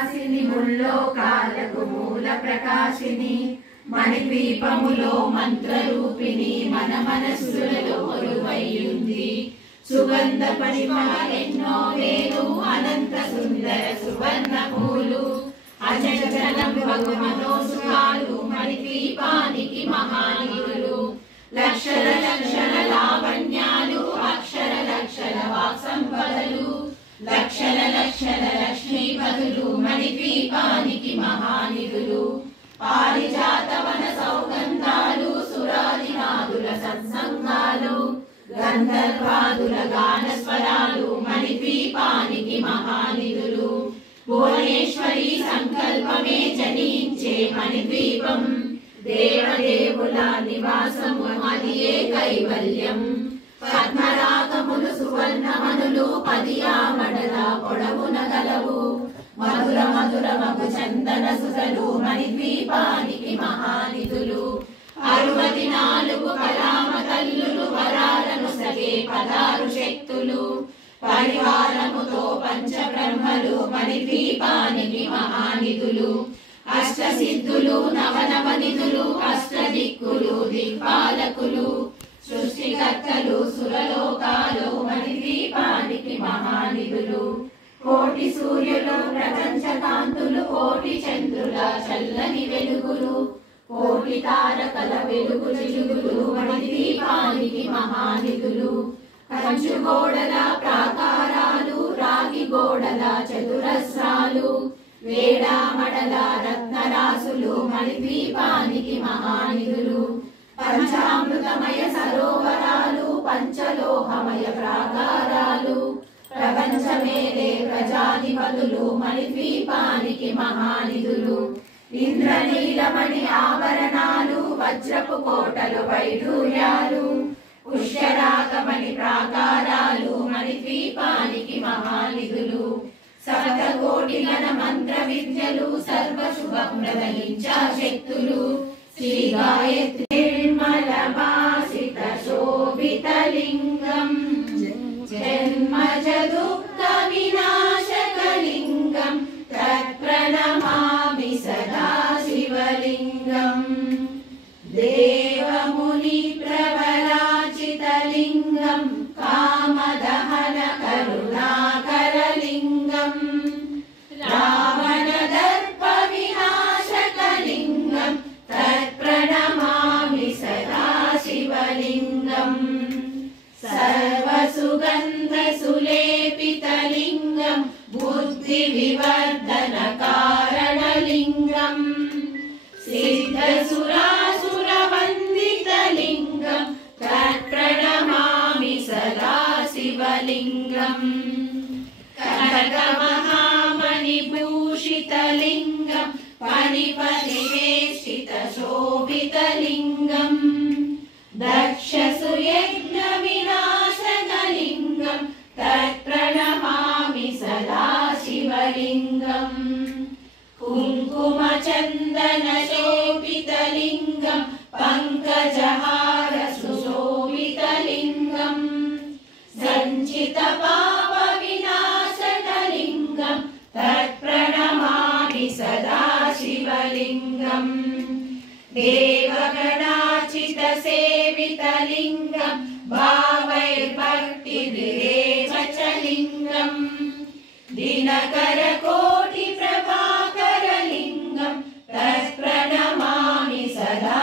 విలాసిని ముల్లోకాలకు మూల ప్రకాశిని మణిద్వీపములో మంత్రరూపిణి మన మనస్సులలో కొలువైయుంది. సుగంధ పరిమళెన్నో వేలు అనంత సుందర సువర్ణ పూలు అచంచలం వగు మనోసుఖాలు మణిద్వీపానికి మహానిధులు. లక్షల లక్షల లావణ్యాలు అక్షర లక్షల వాక్సంపదలు లక్షల లక్షల లక్ష్మీపదులు మణిద్వీపానికి మహానిధులు. పారిజాతవన సౌగంధాలు సురాదినాదుల సత్సంగాలు గంధర్వాదుల గానస్వరాలు మణిద్వీపానికి మహానిధులు. భువనేశ్వరి సంకల్పమే జనించే మణిద్వీపం దేవదేవుల నివాసము అదియే కైవల్యం. పద్మరాగములు సువర్ణమనులు పదియామడల పొడవున గలవు మధుర మధుర మగు చందన సుధలు మణిద్వీపానికి మహానిధులు. 64 కళామ తల్లులు వరాలను సగే 16 శక్తులు పరివారముతో పంచబ్రహ్మలు మణిద్వీపానికి మహానిధులు. అష్టసిద్ధులు నవనవనిధులు అష్టదిక్కులు దిక్పాలకులు సృష్టికర్తలు సురలోకాలు మణిద్వీపానికి మహానిధులు. కోటి సూర్యులు ప్రపంచ కాంతులు కోటి చంద్రుల చల్లని వెలుగులు కోటి తారకల వెలుగు చిలుగులు మణిద్వీపానికి మహానిధులు. కంచు గోడల ప్రాకారాలు రాగి గోడల చతురస్రాలు వేడామడల రత్నరాసులు మణిద్వీపానికి మహానిధులు. పంచామృతమయ సరోవరాలు పంచలోహమయ ప్రాకారాలు ప్రపంచమేలే ప్రజాధిపతులు మణిద్వీపానికి మహానిధులు. ఇంద్రనీలమణి ఆభరణాలు వజ్రపు కోటలు వైఢూర్యాలు పుష్యరాగమణి ప్రాకారాలు మణిద్వీపానికి మహానిధులు. సప్తకోటి గణ మంత్ర విద్యలు సర్వశుభం ప్రదహించా శక్తులు శ్రీ గాయత్రి నిర్మలమాసిత శోభితలింగం జన్మజ దుఃఖ వినాశకలింగం తత్ప్రణమామి సదా శివలింగం. దేవముని ప్రవరాచితలింగం కామదహన కరుణాకరలింగం రావణ దర్ప వినాశకలింగం తత్ప్రణమామి సదా శివలింగం. సర్వసుగంధ సులేపితలింగం బుద్ధి వివర్ధన కారణలింగం సిద్ధసురాసుర వందితలింగం తత్ప్రణమామి సదా శివలింగం. కనకమహామణిభూషితలింగం పణిపరివేష్టిత శోభితలింగం దక్షసుయజ్ఞ వినాశకలింగం తత్ప్రణమామి సదా శివలింగం. కుంకుమచందన శోభితలింగం పంకజహార సుశోభితలింగం సంచిత పాప వినాశకలింగం తత్ప్రణమామి సదా శివలింగం. దేవగణాచిత సేవితలింగం భావైర్భక్తిరేవ చ లింగం దినకర కోటి ప్రభాకరలింగం తత్ప్రణమామి సదా